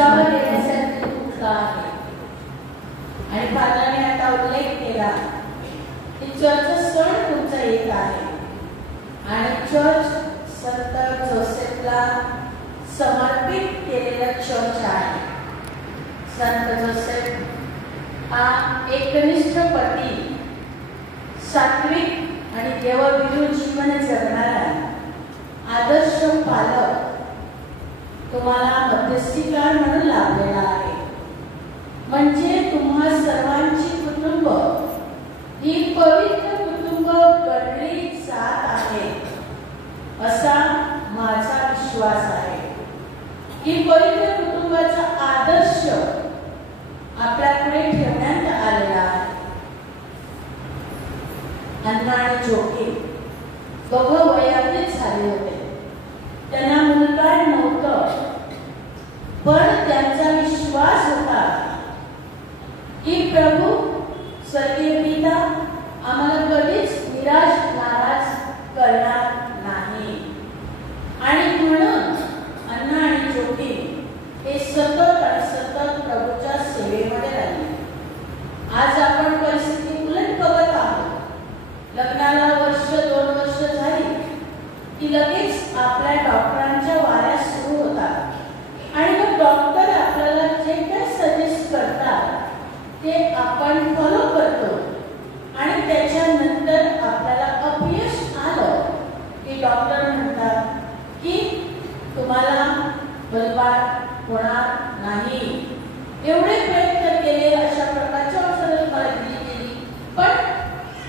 विसावा देण्यासाठी कुठला आहे. आणि पात्राने आता उल्लेख केला की चर्च सण तुमचा एक आहे आणि चर्च संत जोसेफला समर्पित केलेला चर्च आहे. संत जोसेफ हा एकनिष्ठ पती, सात्विक आणि देवभीरू जीवन जगणारा आदर्श पालक तुम्हाला मध्यस्थीकार म्हणून लाभलेला आहे. म्हणजे तुम्हा सर्वांची कुटुंब ही पवित्र कुटुंब बनली जात आहे असा माझा विश्वास आहे. ही पवित्र कुटुंबाचा आदर्श आपल्यापुढे ठेवण्यात आलेला आहे. अण्णा आणि जोकी दोघं वयातीत झाले होते. त्यांना मुलबाळ नव्हतं, पण त्यांचा विश्वास होता की प्रभू स्वर्गीय पिता आम्हाला कधीच निराश नाराज करणार नाही. आणि म्हणून अण्णा आणि ज्योती हे सतत आणि सतत प्रभूच्या सेवेमध्ये राहिले. आज आपण परिस्थिती उलट बघत आहोत. लग्नाला वर्ष 2 वर्ष झाली की लगेच आपल्या डॉक्टरांच्या वाऱ्या सुरू होतात आणि मग डॉक्टर आपल्याला जे काही सजेस्ट करतात ते आपण फॉलो करतो. आणि त्याच्यानंतर आपल्याला अपयश आलं की डॉक्टर म्हणतात की तुम्हाला मुलबाळ होणार नाही. एवढे प्रयत्न केले, अशा प्रकारच्या औषधं तुम्हाला दिली गेली, पण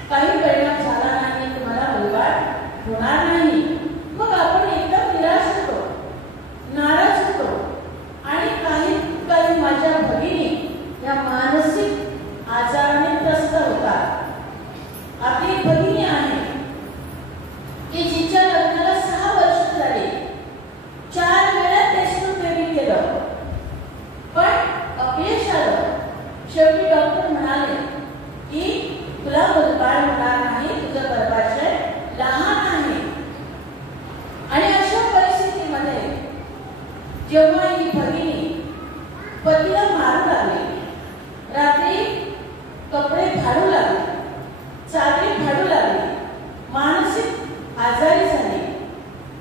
काही परिणाम झाला नाही, तुम्हाला मुलबाळ होणार नाही. मग आपण एकदम निराश होतो, नाराज होतो. आणि काही माझ्या भगिनी या मानसिक आजाराने त्रस्त होतात. आपली भगिनी आहे की जिच्या लग्नाला 6 वर्ष झाली, 4 वेळा टेस्ट बेबी केलं, पण अपयश आलं. शेवटी डॉक्टर म्हणाले की तुला मुलबाळ होणार नाही, तुझं गर्भाशय लहान आहे. आणि अशा परिस्थितीमध्ये जेव्हा ही भगिनी पतीला मारू लागली, रात्री कपडे फाडू लागले, चादरी फाडू लागली, मानसिक आजारी झाली,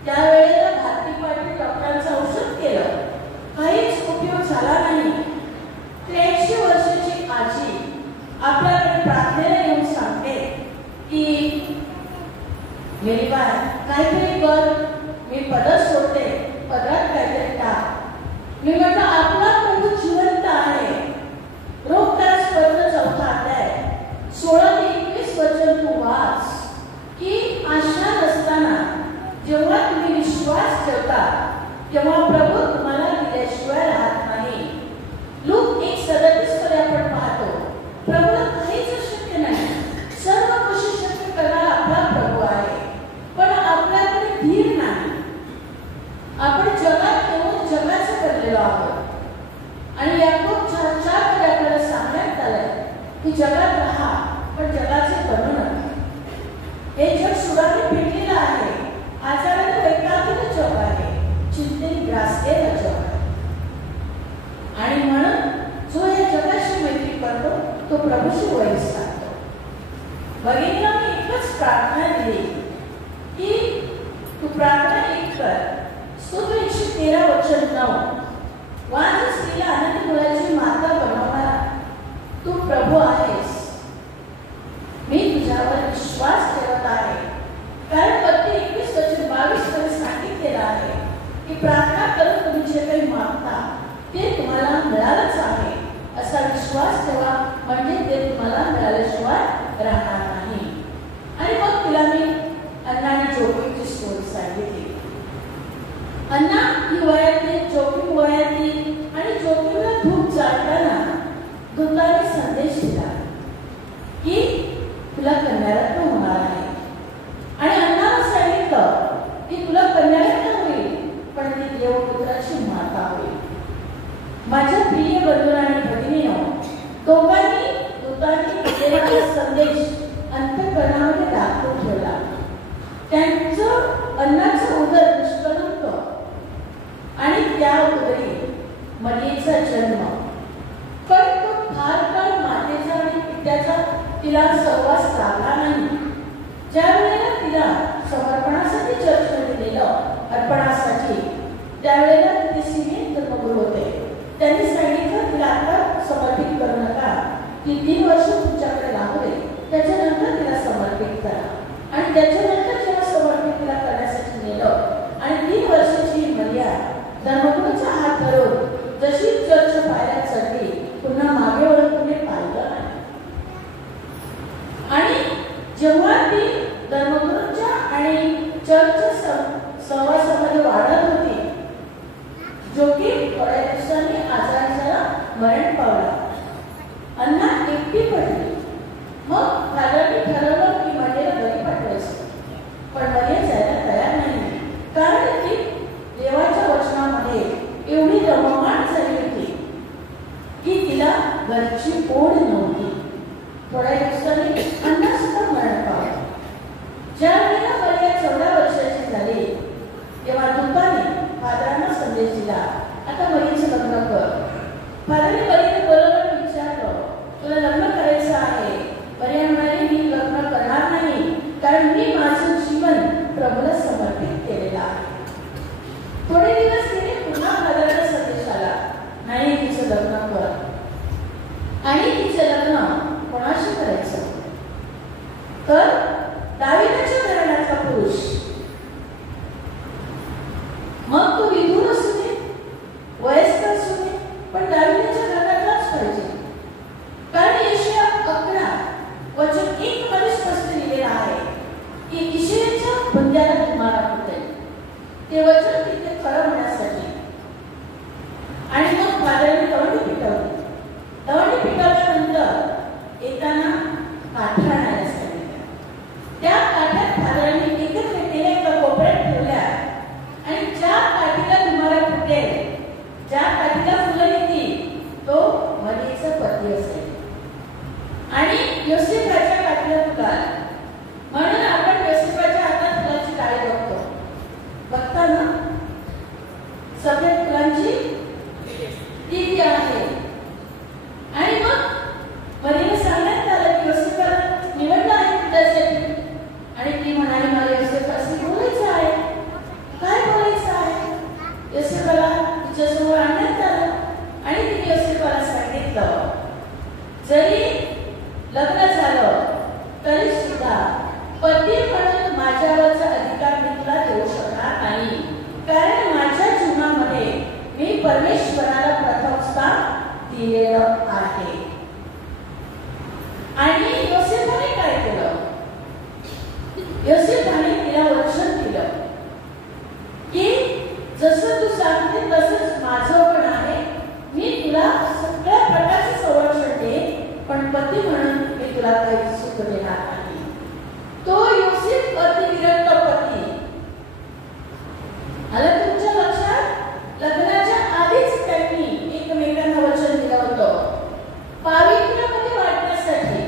त्यावेळेला भारती डॉक्टरांचं औषध केलं, काहीच उपयोग झाला नाही. 83 वर्षाची आजी आपल्याकडे प्रार्थनेला येऊन सांगते की मेरी बाय काहीतरी कर, मी पदर सोडते, पदरात काहीतरी टाक. मी म्हटलं आपला प्रभू जिवंत आहे. रोग त्याला स्पर्ध 4 अध्याय 16 ते 21 वचन तू वाच की आशा नसताना जेव्हा तुम्ही विश्वास ठेवता तेव्हा प्रभू तुम्हाला दिल्याशिवाय राहत नाही. लूक 1:37 मध्ये आपण पाहतो प्रभूला काहीच शक्य नाही. सर्व गोष्टी शक्य करणारा आपला प्रभू आहे, पण आपल्याकडे धीर नाही. आपण जगात येऊन जगाचं बनलेलो आहोत. आणि याकोब 4:4 मध्ये आपल्याला सांगण्यात आलंय की जगात राहा पण जगाचे बनू नका. हे जग सुराने पेटलेलं आहे, आजाराने वैतागलेलं जग आहे, चिंतेने ग्रासलेलं जग आहे. आणि म्हणून जो या जगाशी मैत्री करतो तो प्रभूशी वैर साधतो. भगिनीला मी एकच प्रार्थना दिली की तू प्रार्थना एक कर. स्तोत्र 113 वचन 9 वाज स्त्रीला आनंदी मुलाची माता बनवणारा तू प्रभू आहेस. मी तुझ्यावर विश्वास ठेवत आहे. कारण मत्ती 21:22 मध्ये सांगितलेलं आहे की प्रार्थना करून तुम्ही जे काही मागता ते तुम्हाला मिळालंच आहे असा विश्वास ठेवा, म्हणजे ते तुम्हाला मिळाल्याशिवाय राहणार नाही. आणि मग तिला मी अण्णा आणि जोकीची स्टोरी सांगितली. अण्णा ही वयातली, जोकी वयातली. आणि जोकीला धूप जाळताना दूताने संदेश दिला की तुला कन्यारत्न होणार आहे. आणि अण्णाला सांगितलं की तुला कन्यारत्न होईल, पण ती देवपुत्राची माता होईल. माझ्या प्रिय बंधू आणि भगिनीनो, दोघांनी दूतांनी दिलेला संदेश अंतःकरणामध्ये दाखवून ठेवला. त्यांचं अन्नाचं उदर निष्कलंक आणि त्या उदरी मरियेचा जन्म. पण तो फार काळ मातेचा आणि पित्याचा तिला सहवास लागला नाही. ज्या वेळेला तिला समर्पणासाठी चर्चमध्ये दिलं, अर्पणासाठी, त्यावेळेला तिथे सिमेन धर्मगुरू होते. त्यांनी सांगितलं तिला आता समर्पित करू नका, ती 3 वर्ष तुमच्याकडे राहू दे, त्याच्यानंतर तिला समर्पित करा. आणि त्याच्यानंतर जेव्हा समर्पित तिला करण्यासाठी नेलं आणि 3 वर्षाची मरिया धर्मगुरूचा हात धरून जशी चर्च पायऱ्या चढली, पुन्हा मागे वळून कुणी पाहिलं नाही. आणि जेव्हा ती धर्मगुरूंच्या आणि चर्चच्या सहवासामध्ये वाढत होती, जोखीम थोड्या दिवसांनी आजारी झाला, मरण पावला. अन्ना एकटी पडली. मग फादरने ठरवलं की मरियेला बरी पाठवायचं. पण मरिया जायला तयार नाही, कारण ती देवाच्या वचनामध्ये एवढी रममाण झाली होती की तिला घरची ओढ नव्हती. थोड्या दिवसांनी अन्ना सुद्धा मरण पावला. ज्या वेळेला मरिया 14 वर्षाची झाली, तेव्हा दूताने फादरांना संदेश दिला, आता मरियेचं लग्न कर. फादरने मरियेला बरोबर विचारलं, तुला लग्न करायचं आहे? मरिया म्हणाली, मी लग्न करणार नाही, कारण मी माझं जीवन प्रभूला समर्पित केलेलं आहे. थोडे दिवस तिने पुन्हा फादरांना संदेश आला, नाही तिचं लग्न कर. आणि तिचं लग्न कोणाशी करायचं? तर दाविदाच्या घराण्यातला पुरुष. मग तो विधूर असू दे, वयस्कर असू दे, पण दाविदाच्या घराण्यातलाच पाहिजे. कारण यशाया 11 वचन 1 मध्ये स्पष्ट लिहिलेलं आहे की इशयाच्या बुंद्याला तुम्हाला फुटेल. ते वचन तिथे खरं होण्यासाठी. आणि मग फादरने दवंडी पिटवली. दवंडी पिटवल्यानंतर येताना काठ्या आणायला सांगितल्या. त्या काठ्यात फादरांनी एकत्र केल्या, एका कोपऱ्यात ठेवल्या. आणि ज्या काठीला तुम्हाला फुटेल, ज्या काठीला फुलं येतील, तो मरियेचा पती असेल. आणि योसेफाच्या काठीला फुलाल. म्हणून आपण योसेफाच्या हातात फुलाची डाळी बघतो. बघता ना, सफेद फुलांची ती आहे. आणि मग मरियेला सांगण्यात आलं की योसेफाला निवडलं आहे पित्यासाठी. आणि ती म्हणाली, मला योसेफाशी बोलायचं आहे. काय बोलायचं आहे? योसेफाला तिच्यासमोर आणण्यात आलं. आणि तिने योसेफाला सांगितलं, जरी लग्न झालं तरी सुद्धा पती म्हणून माझ्यावरचा अधिकार मी तुला देऊ शकणार नाही, कारण माझ्या जीवनामध्ये मी परमेश्वराला प्रथम स्थान दिलेलं आहे. आणि योसेफाने काय केलं? योसेफाने तिला वचन दिलं की जसं तू सांगते तसंच माझं पण आहे, मी तुला सगळ्या प्रकारचे संरक्षण दे, पण पती म्हणून मी तुला काही सुख देणार नाही. तो योसेफ अतिविरक्त पती. आलं तुमच्या लक्षात? लग्नाच्या आधीच त्यांनी एकमेकांना वचन दिलं होतं. पावित्र्यामध्ये वाढण्यासाठी,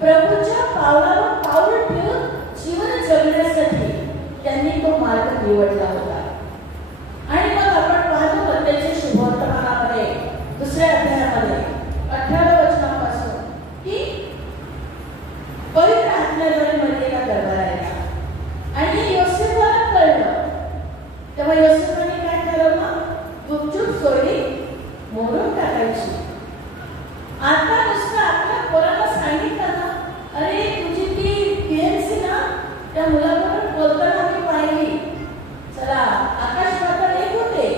प्रभूच्या पावलावर पाऊल ठेवून जीवन जगण्यासाठी त्यांनी तो मार्ग निवडला होता. आणि मग आपण पाहतो मत्तेच्या शुभवर्तमानामध्ये 2ऱ्या अध्यायामध्ये 18व्या वचनापासून की पवित्र आत्म्याद्वारे मरियेला गर्भ राहिला. आणि योसेफाला कळलं. तेव्हा योसेफाने काय ठरवलं? गुपचूप सोयरी मोडून टाकायची. आता नुसतं आपल्या पोराला सांगितलं ना, अरे तुझी ती पीएनसी ना, त्या मुलाबरोबर बोलताना मी पाहिली, चला आकाश पाताळ एक होते,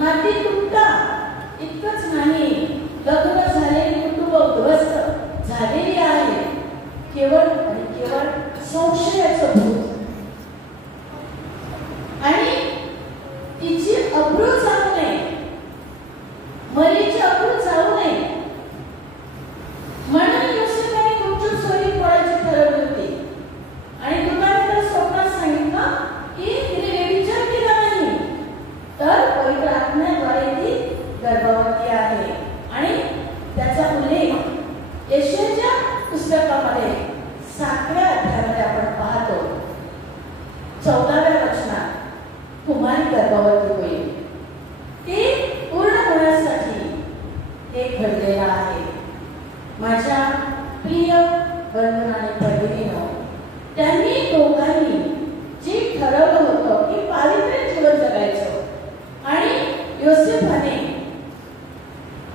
नाती तुटता. इतकंच नाही, लग्न झालेली कुटुंब उद्ध्वस्त झालेली आहे. केवळ आणि केवळ संशयाचं भूत. आणि तिची अब्रू जाऊ नये, मरीची अब्रू जाऊ नये म्हणून योसेफाने गुपचूप सोयरी पोळायची ठरवली होती. आणि दुपारी तर स्वप्नात सांगितलं की तिने व्यभिचार केला नाही, तर पवित्र आत्म्याद्वारे ती गर्भवती आहे. आणि त्याचा उल्लेख यशायाच्या पुस्तकामध्ये 7व्या अध्यायामध्ये आपण पाहतो. 14व्या वचनात कुमारी गर्भवती होईल. ती पूर्ण होण्यासाठी योसेफाने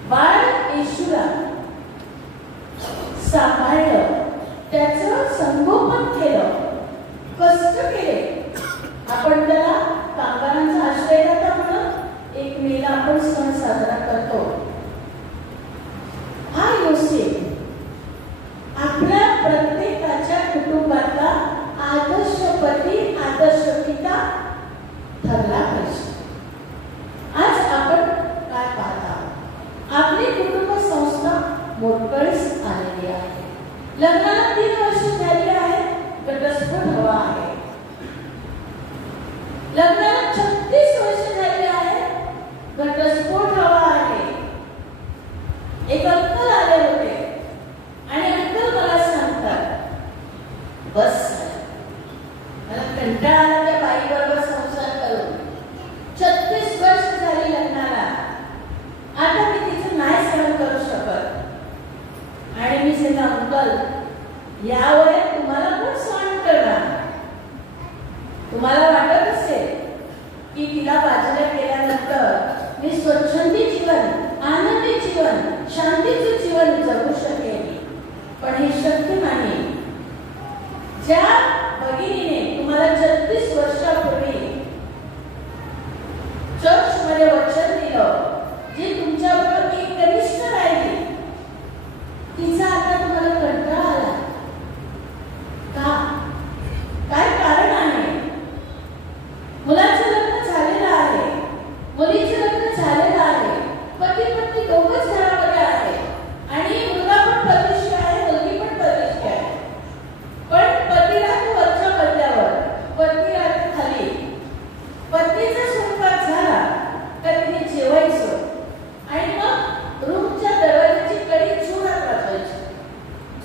बाळ येशूला सांभाळलं, त्याचं संगोपन केलं, कष्ट केले. आपण त्याला कामगारांचा आश्रयदाता म्हणून 1 मेला आपण सण साजरा करतो. हा योसेफ आपल्या प्रत्येकाच्या कुटुंबातला आदर्श पती, आदर्श पिता ठरला पाहिजे. आज आपण काय पाहता, आपली कुटुंब संस्था मोडकळीस आलेली आहे. लग्नाला 3 वर्ष झाली आहे, घटस्फोट हवा आहे. लग्नाला 36 वर्ष झाली आहे, घटस्फोट हवा आहे. एक अंकल आले होते आणि अंकल मला सांगतात, बस मला कंटाळा आला त्या बाईबरोबर संसार करून. 36 वर्ष झाली लग्नाला, आता मी तिचं नाही सहन करू शकत. आणि मी सांगितलं, अंकल या वयात तुम्हाला कोण सहन करणार? तुम्हाला वाटत असेल की तिला बाजूला केल्यानंतर मी स्वच्छंदी जीवन, आनंदी जीवन, शांतीचे जीवन जगू शकेन, पण हे शक्य नाही. ज्या भगिनीने तुम्हाला 36 वर्षापूर्वी चर्चमध्ये वचन दिलं, जी तुमच्याबरोबर एक कनिष्ठ राहिली, तिचा आता तुम्हाला कंटाळा आला का? काय कारण आहे? मुलाचं लग्न झालेलं आहे, मुलीचं लग्न झालेलं आहे, पती पत्नी दोघंच घरामध्ये आहे आणि मुलगा पण परदेशी आहे, मुलगी पण परदेशी आहे. पण पती राहतो वरच्या मजल्यावर, पत्नी राहते खाली. पत्नीचा स्वयंपाक झाला तर तिने जेवायचं आणि मग रूमच्या दरवाजाची कडी जोरात वाजवायची.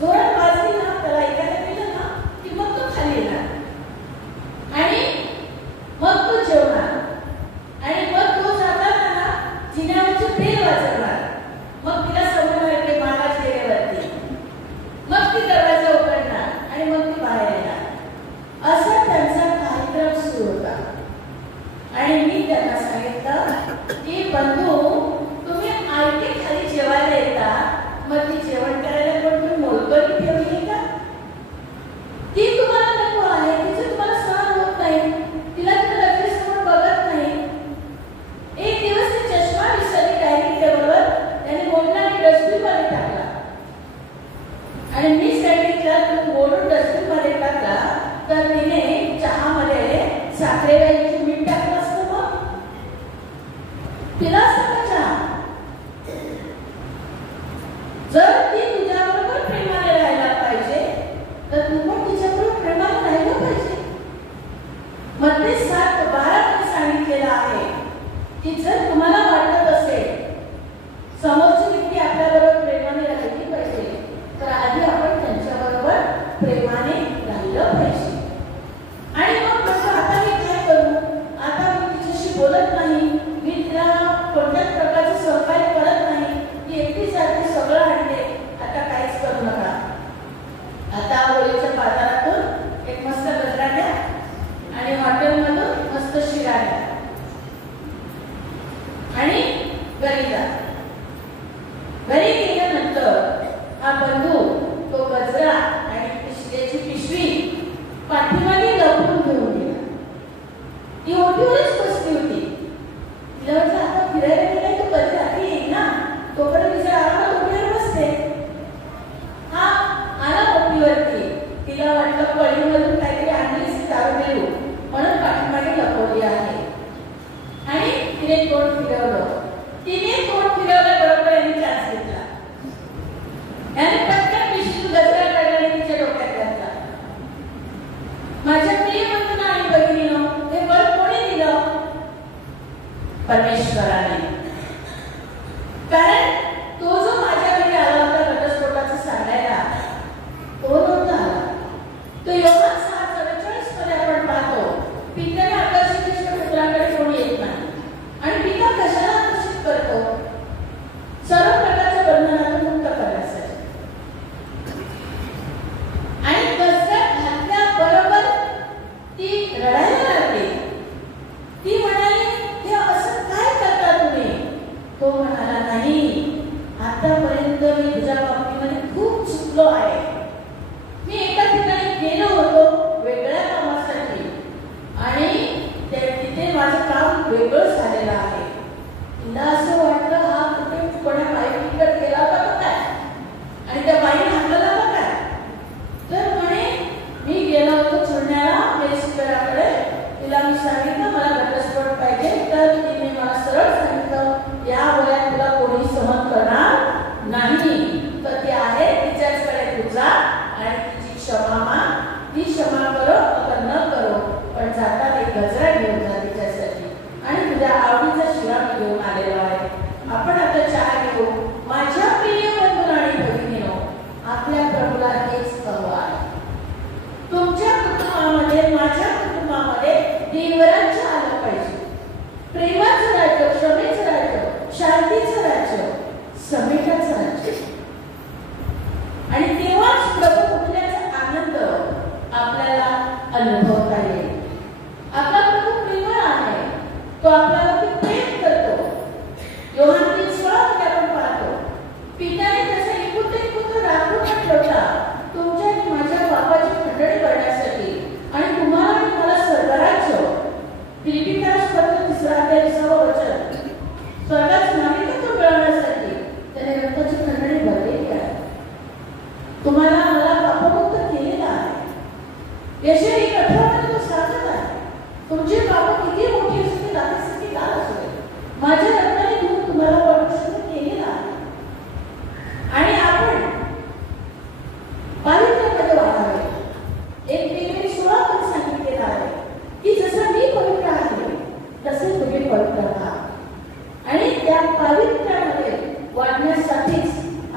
जोरात वाजली ना, त्याला ऐकायला गेलं ना की मग तो खाली येणार आणि मग तो जेवणार आणि मग तो जाताना ना जिन्यावरची बेल वाजवणार. मग तिला समजणार की मागास गेल्यावरती, मग ती दरवाजा उघडणार आणि मग ती बाहेर येणार. असा त्यांचा कार्यक्रम सुरू होता. आणि मी त्यांना सांगितलं की बंधू, तुम्ही आयते खाली जेवायला येता, मग ती जेवण करायला पण तुम्ही मोलकरी ठेवली का? ती तुम्हाला नको आहे, तिचं तुम्हाला सहन होत नाही, तिला तुम्ही लग्नासमोर बघत नाही. एक दिवस ती चष्मा विसरली डायनिंग टेबलवर, त्याने मोडला आणि डस्टबिनमध्ये टाकला. आणि मी सांगितलं तू मोडून डस्टबिनमध्ये टाकला तर तिने चहामध्ये साखरेऐवजी मीठ टाकलं असतं, मग तिला असतं चहा. जर ती तुझ्याबरोबर प्रेमाने राहायला पाहिजे तर तू पण तिच्याबरोबर प्रेमाने राहिलं पाहिजे. मध्ये 7:12 मध्ये सांगितलेलं आहे की जर तुम्हाला वाटत असेल समोरची व्यक्ती आपल्याबरोबर प्रेमाने राहिली पाहिजे, तर आधी आपण त्यांच्याबरोबर प्रेमाने राहिलं पाहिजे. आणि मग कसं आता मी काय करू? आता मी तिच्याशी बोलत नाही, मी तिला कोणत्याच प्रकारचं सहकार्य करत नाही, ती एकटीच जाते, सगळं आणते, आता काहीच करू नका. आता होळीच्या बाजारातून एक मस्त गजरा घ्या आणि हॉटेलमधून मस्त शिरा घ्या आणि घरी जा. घरी गेल्यानंतर हा बंधू तो गजरा आणि त्याची पिशवी पाठीमागे लपवून घेऊन गेला. ती ओटीवरच बसली होती. तिला वाटलं आता फिरायला गेलाय तो कधी रात्री येईल ना, तोपर्यंत तिच्या आरामात ओटीवर बसते. हा आला ओटीवरती, तिला वाटलं पळीमधून काहीतरी आणलीच दारू देऊ म्हणून पाठीमागे लपवली आहे. आणि तिने तोंड फिरवलं. बरोबर यांनी चान्स घेतला. याने पटकन पिशवीतून गजरा काढला आणि तिच्या डोक्यात घातला. माझ्या प्रिय बंधूंनो आणि भगिनींनो, हे बळ कोणी दिलं? परमेश्वराने. कारण तो जो माझ्या घरी आला होता घटस्फोटाचं सांगायला, तो नव्हता आला. तो योहान 6:44 मध्ये आपण पाहतो, पित्याने आकर्षित केलेल्या पुत्राकडे कोणी येत नाही. आणि पिता कशाला आकर्षित करतो? सर्व प्रकारच्या बंधनातून मुक्त करण्यासाठी. आणि गजरात घातल्याबरोबर ती रडायला लागली. ती म्हणाली, हे असं काय करता तुम्ही? तिला असं वाटलं हा कुठे कोणा बाई तिकट गेला होता का काय, आणि त्या बाईने हाकला का काय. तर म्हणे मी गेलो होतो चुरण्याला मेसकराकडे, तिला मी सांगितलं मला घटस्फोट पाहिजे, तर तिने मला सरळ सांगितलं या वयात तुला कोणी सहन करणार नाही, तर ती आहे तिच्याचकडे तू जा आणि तिची क्षमा माग, ती क्षमा करो अगर न करो, पण जाता एक गजरा घेऊन जा तिच्यासाठी आणि तुझ्या आवडीचा शिरा घेऊन आलेला आहे. आपण आता चहा घेऊ. माझ्या प्रिय बंधू आणि भगिनीनो, आपल्या प्रभूला हेच हवं आहे. तुमच्या कुटुंबामध्ये माझ्या कुटुंबामध्ये देवराज्य आलं पाहिजे. प्रेमाचं राज्य, क्षमेचं राज्य, शांतीचं राज्य, समेटाचं राज्य. आणि तेव्हाच प्रभू कुटुंबाचा आनंद आपल्याला अनुभवता येईल. आपला प्रभू प्रेमळ आहे, तो आपल्यावरती प्रेम करतो. योहान 3:16 आपण पाहतो, पित्याने त्याचा एकुलता पुत्र राखून ठेवला तुमच्या आणि माझ्या पापाची खंडणी करण्यासाठी आणि तुम्हाला आणि मला स्वर्गराज्य. फिलिप्पियन्स पत्र 3:6 स्वर्गाचं नागरिकत्व मिळवण्यासाठी त्याने रक्ताची खंडणी भरलेली आहे. तुम्हाला मला पापमुक्त केलेला आहे. यशया 1:18 तो सांगत आहे, तुमचे पाप किती मोठी असतील रात्रीसाठी लाल असते, माझ्या रक्ताने धुवून तुम्हाला पवित्र केलेला आहे. आणि आपण पावित्र्यामध्ये वाढावे. 1 पेट्रोल 16 सांगितलेलं आहे की जसं मी पवित्र आहे तसे तुम्ही पवित्र व्हा. आणि त्या पावित्र्यामध्ये वाढण्यासाठीच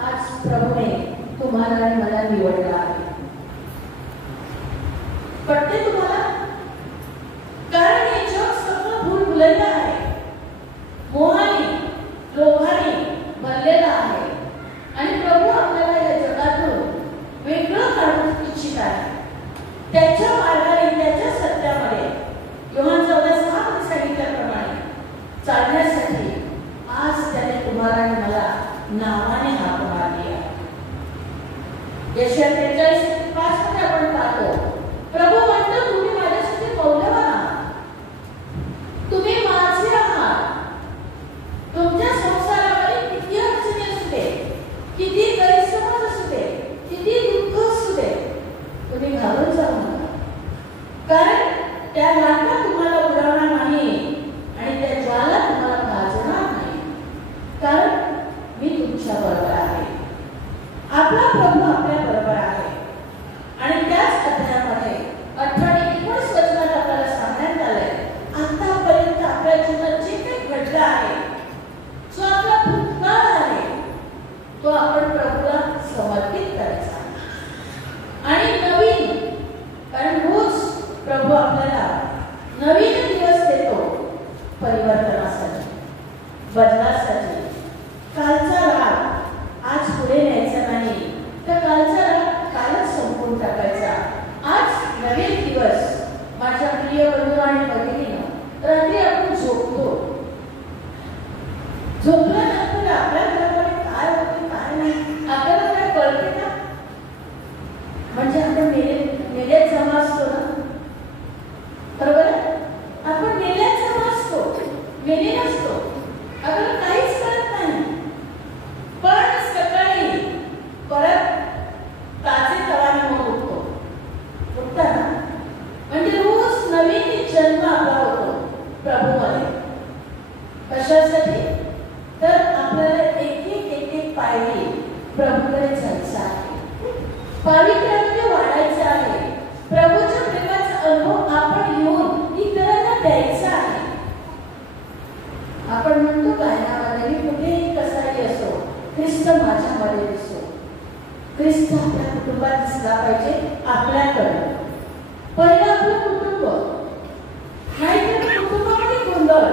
आज प्रभूने तुम्हाला आणि मला निवडलं आहे. पटते तुम्हाला? कारण हे जग सगळं भूलभुलैया आहे, मोहाने लोभाने भरलेलं आहे. आणि प्रभू आपल्याला या जगातून वेगळं काढून इच्छित आहे. त्याच्या मार्गाने, त्याच्या सत्यामध्ये योहान 14:6 सांगितल्याप्रमाणे चालण्यासाठी आज त्याने तुम्हाला आणि मला नावाने हाक मारली आहे. यशया 43:5 मध्ये आपण पाहतो, प्रभू म्हणतो तुम्ही माझ्यासाठी मौल्यवान आहात, तुम्ही माझे आहात. तुमच्या संसारामध्ये किती अडचणी असू दे, किती गैरसमज असू दे, किती दुःख असू दे, तुम्ही घाबरून जाऊ नका. कारण त्या लाटा तुम्हाला उडवणार नाही आणि त्या ज्वाला तुम्हाला भाजणार नाही, कारण मी तुमच्या बरोबर आहे. आपला प्रभू आपल्या बरोबर आहे. आणि त्याच अध्यायामध्ये 18-19 वचनात आपल्याला सांगण्यात आलंय, आतापर्यंत आपल्या जीवनात जे काही घडलं आहे, जो आपला भूतकाळ आहे, तो आपण प्रभूला समर्पित करायचा. आणि नवीन, कारण रोज प्रभू आपल्याला नवीन दिवस देतो परिवर्तनासाठी, बदलासाठी. कालचा राग आज पुढे न्यायचा नाही, तर कालचा राग कालच संपून टाकायचा. आज नवीन दिवस. माझ्या प्रिय बंधू आणि भगिनींनो, रात्री आपण झोपतो, झोपल्यानंतर आपल्या घरामध्ये काय होते काय नाही आपल्याला काय कळते का? म्हणजे आपण मेल्यात जमा असतो ना, बरोबर? आपण मेल्यात जमा असतो, मेले नसतो, आपल्याला काहीच कळत नाही. पण सकाळी परत ताजे तवाने मग उठता ना, म्हणजे रोज नवीन जन्म आपला होतो प्रभूमध्ये. कशासाठी? तर आपल्याला एक एक पायरी प्रभूकडे जायचं आहे, पावित्र्यामध्ये वाढायचं आहे. प्रभूच्या प्रेमाचा अनुभव आपण घेऊन इतरांना द्यायचा आहे. आपण म्हणतो गायनामध्ये, मी कुठेही कसाही असो, ख्रिस्त माझ्यामध्ये दिसो. ख्रिस्त आपल्या कुटुंबात दिसला पाहिजे. आपल्याकडे पहिलं आपलं कुटुंब, नाहीतर कुटुंबामध्ये गोंधळ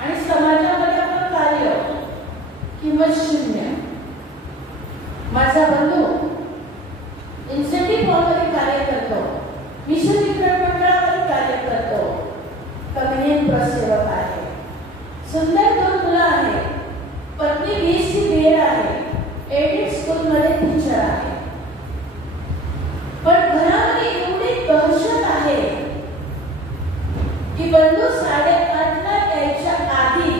आणि समाजामध्ये आपलं कार्य किंमत शून्य. माझा बंधू इन्सेंटिव्ह हॉलमध्ये कार्य करतो, मिशन वितरण मंडळामध्ये कार्य करतो, कम्युनियन प्रसेवक आहे, सुंदर 2 मुलं आहेत, पत्नी BSc BA आहे, एडिट स्कूलमध्ये टीचर आहे. पण घरामध्ये एवढी दहशत आहे की बंधू 8:30ला यायच्या आधी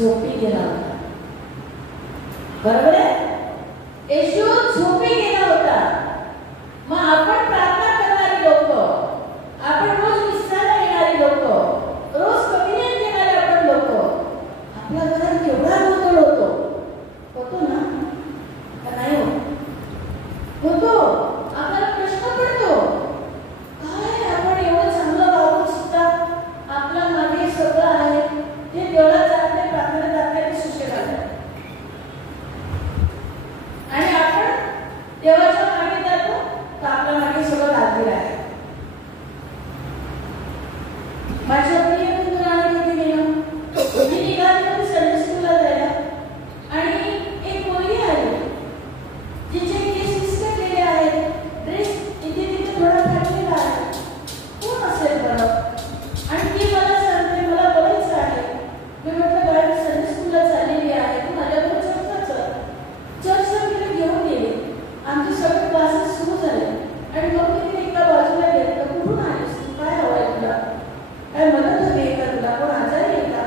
झोपी गेला होता. बरोबर आहे? येशू झोपी गेला होता. मग आपण प्रार्थना करणारी लोक, आपण रोज विश्रांती घेणारी लोक, रोज कविता घेणारे आपण लोक, आपल्या घरात केवढा गोंधळ होतो ना? का नाही होतो? आपल्याला प्रश्न पडतो, काय आपण एवढं चांगलं वागून सुद्धा आपल्या मागे सगळं आहे ते देवळात जात नाही, प्रार्थना जात नाही, ते सुशे घालतात. आणि आपण देवाच्या मागे जातो तर आपल्या मागे सगळं गाजलेलं आहे. माझ्या प्रिय बंधूंनी किती गेलं, मी निघाली होती संडे स्कूलला जायला आणि एक मुलगी आली जिचे केस विस्कटलेले आहेत, ड्रेस इथे तिथे थोडा फाटलेला आहे. कोण असेल बरं? आणि ती मला सांगते, मला बरेच आहे. मी म्हटलं बाळा, संडे स्कूलला चाललेली आहे, तू माझ्याबरोबर चर्चला तिला घेऊन गेले. आमचे सगळे क्लासेस सुरू झाले आणि मग मी तिने एका बाजूला घेतलं. कुठून आलीस तू? काय हवंय तुला? काय मदत हवी आहे का तुला? कोण आजारी आहे का?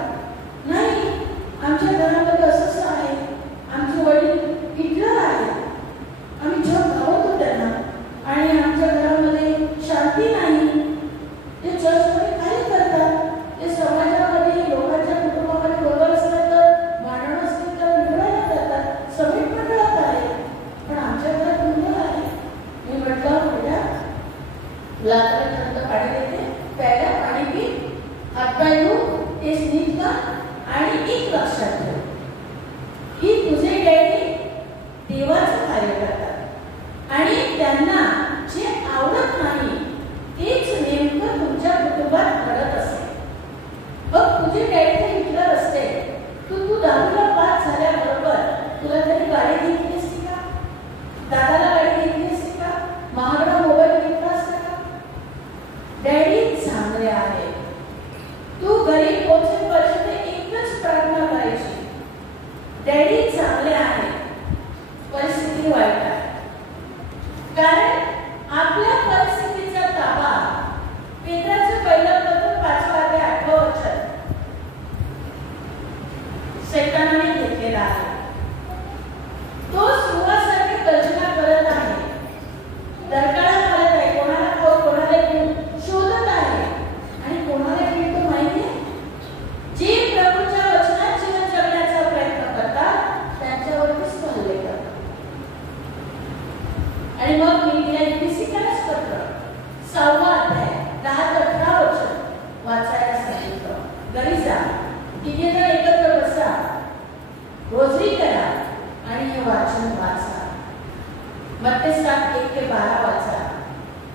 नाही, आमच्या घरामध्ये असंच आहे, आमचे वडील हिटलर आहेत, आम्ही जग घालवतो त्यांना आणि आमच्या घरामध्ये शांती नाही. ते चर्चमध्ये काही करतात, ते समाजामध्ये लोकांच्या कुटुंबामध्ये बदल असतात तर भांडण असतील तर निवडायला करतात, समीट मंडळात आहे, पण आमच्या घरात गोंधळ आहे. मी म्हटलं बेटा, तुला आता थंड पाणी देते, प्यायला पाणी पी, हातपाय धु, ते नीट कर आणि एक लक्षात ठेव, ही तुझे डॅडी देवाचं कार्य करतात आणि त्यांना जे आवडत नाही तेच नेमकं तुमच्या कुटुंबात घडत असते. बघ, तुझे डॅडी हिटलर असते, तू 10वीला पास झाल्याबरोबर तुला तरी गाडी घेतली असती का? दादाला गाडी घेतली असती का? महागडा मोबाईल घेतला असता का? डॅडी चांगले आहे. तू घरी पोहोचेपर्यंत एकच प्रार्थना करायची, डॅडी चांगले आहे, परिस्थिती वाईट आहे. कारण आपल्या परिस्थितीचा ताबा पेत्राचं पहिलं पत्र 5-8 वचन सैतानाने घेतलेला आहे. तो सिंहासारखी गर्जना करत आहे, दरकाळा मारत आहे, कोणाला शोधत आहे आणि कोणाला मिळतो माहिती आहे? जे प्रभूच्या वचनात जीवन जगण्याचा प्रयत्न करतात त्यांच्यावरतीच तो हल्ले करतात. आणि मग मी तिला इफिसिकलस पत्र 6वा अध्याय 10-18 वचन वाचायला सांगितलं. घरी जा, तिघे जण एकत्र बसा, रोजरी करा आणि हे वाचन वाचा. मत्ते 7:1-12 वाचा.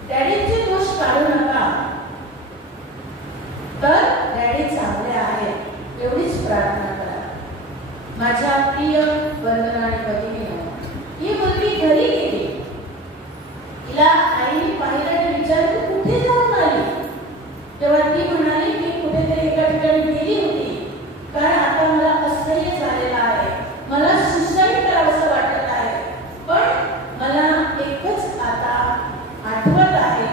डॅडीचे दोष काढू नका, तर डॅडी चांगले आहेत एवढीच प्रार्थना करा. माझ्या प्रिय बंधना आणि भगिनींनो, ही मुलगी घरी गेली, तिला आईने पाहिलं आणि विचारलं, तू कुठे जाऊन आली? तेव्हा ती म्हणाली, मी कुठेतरी एका ठिकाणी गेली होती, कारण आता मला असह्य झालेलं आहे, मला सुसाईड करावंसं वाटत आहे, पण मला एकच आता आठवत आहे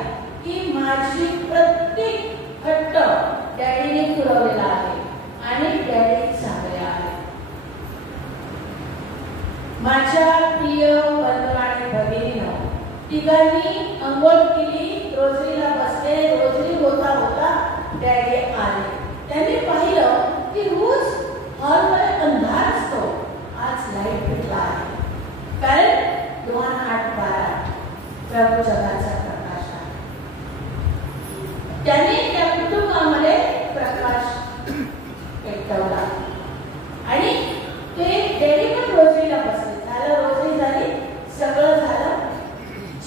की माझी प्रत्येक हट्ट डॅडीने पुरवलेला आहे आणि डॅडी चांगले आहे. माझ्या प्रिय बंधू आणि भगिनींनो, तिघांनी अंघोळ केली, रोजरीला बसले. रोजरी होता होता डॅडी आले. त्यांनी पाहिलं की रोज हॉलमध्ये अंधार असतो, आज लाईट भेटला आहे, कारण योहान 8:12 प्रभू जगाचा प्रकाश आहे. त्यांनी त्या कुटुंबामध्ये प्रकाश पेटवला आणि ते डॅडी पण रोजरीला बसले. झालं, रोजरी झाली, सगळं झालं,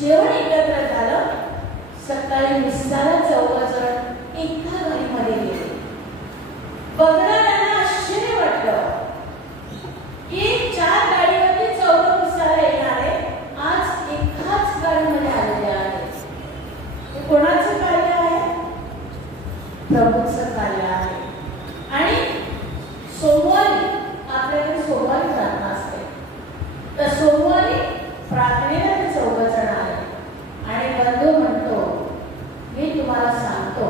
जेवण एकत्र झालं. सकाळी मिस्साला 4 जण एका गाडीमध्ये गेले. बघणाऱ्यांना आश्चर्य वाटलं की 4 गाडीवरती 4 मिस्साला येणारे आज एकाच गाडीमध्ये आलेले आहेत. हे कोणाचं कार्य आहे? प्रभूचं कार्य आहे. आणि सोमवारी आपल्याकडे सोमवारी प्रार्थना असते, तर सोमवारी प्रार्थनेला ते 4 जण आले आणि बंधू म्हणतो, मी तुम्हाला सांगतो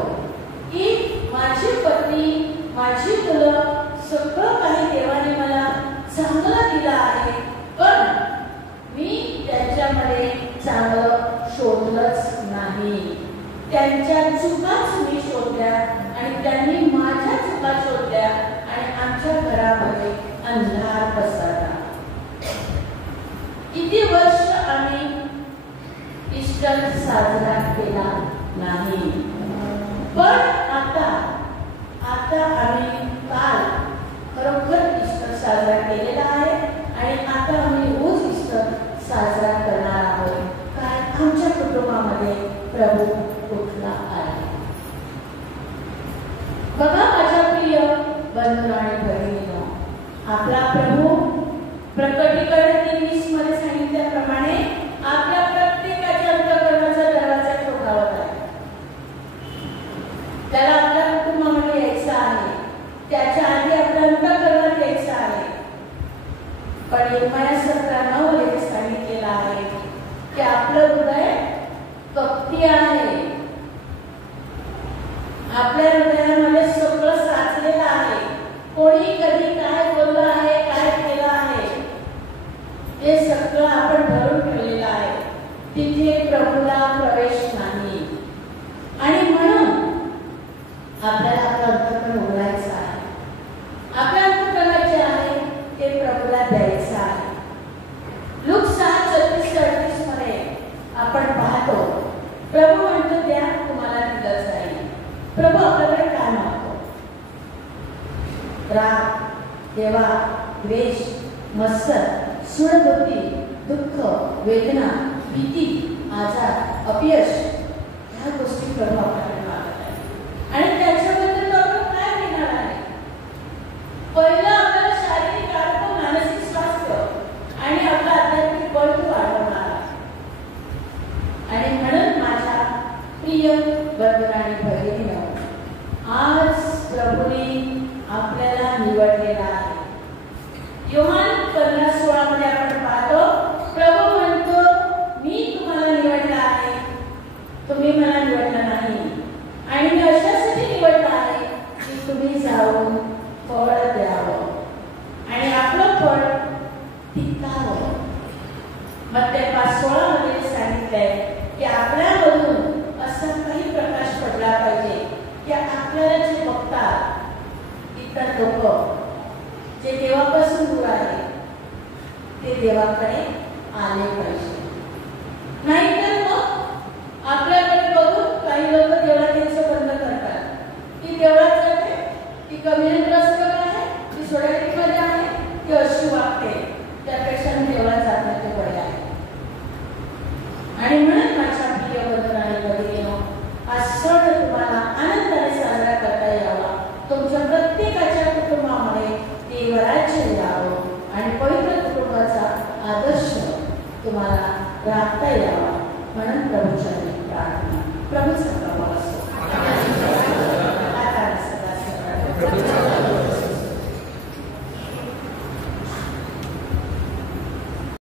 की माझी पत्नी, माझी मुलं सगळं काही त्यांच्या चुकाच मी शोधल्या आणि त्यांनी माझ्या चुका शोधल्या आणि आमच्या घरामध्ये अंधार पसरला. किती वर्ष आम्ही ईस्टर साजरा केला नाही, पण आता आम्ही काल खरोखर ईस्टर साजरा केलेला आहे आणि आता आम्ही रोज ईस्टर साजरा करणार आहोत. काय आमच्या कुटुंबामध्ये प्रभू उठला आहे. बघा माझ्या प्रिय बंधू आणि भगिनींनो, आपला प्रभू प्रकटीकरण 23 मध्ये सांगितल्याप्रमाणे आपल्या प्रत्येकाच्या अंतःकरणाचा दरवाजा ठोठावत आहे. त्याला आपल्या कुटुंबामध्ये यायचं आहे, त्याच्या आधी आपल्या अंतःकरणात यायचं आहे. पण यिर्मया 17:9 मध्ये सांगितलेलं आहे की आपलं हृदय कपटी आहे. आपल्या हृदयामध्ये सगळं साचलेलं आहे. कोणी कधी काय बोललं आहे, काय केलं आहे, हे सगळं आपण भरून ठेवलेलं आहे. तिथे प्रभूला प्रवेश नाही आणि म्हणून आपल्याला आपलं अंतःकरण उघडायचं आहे. आपल्या अंतःकरणात जे आहे ते प्रभूला द्यायचं आहे. लूक 6:34-38 मध्ये आपण पाहतो प्रभू म्हणतो द्या तुम्हाला दिलं जाईल. प्रभू आपल्याकडे काय मागतो? राग, देवा, द्वेष, मत्सर, सूडबुद्धी, दुःख, वेदना, भीती, आजार, अपयश, ह्या गोष्टी प्रभू आपल्याकडे मागत आहे. आणि त्याच्याबद्दल आपण काय घेणार आहे? पहिलं आपल्याला शारीरिक आरोग्य, मानसिक स्वास्थ्य आणि आपला आध्यात्मिक बळ वाढवणार. आणि म्हणून माझ्या प्रिय बंधू आणि भगिनींनो, आज प्रभूने आपल्याला निवडलेला आहे. योहान 15:16 मध्ये आपण पाहतो प्रभू म्हणतो मी तुम्हाला निवडलं आहे, तुम्ही मला निवडलं नाही आणि मी अशासाठी निवडलं आहे की तुम्ही जाऊन फळ द्यावं आणि आपलं फळ टिकावं. मत्ते 5:16 मध्ये सांगितलंय की आपल्यामधून असा काही प्रकाश पडला पाहिजे की आपल्याला जे बघतात इतर लोक जे देवापासून दूर आहे ते देवाकडे आले पाहिजे.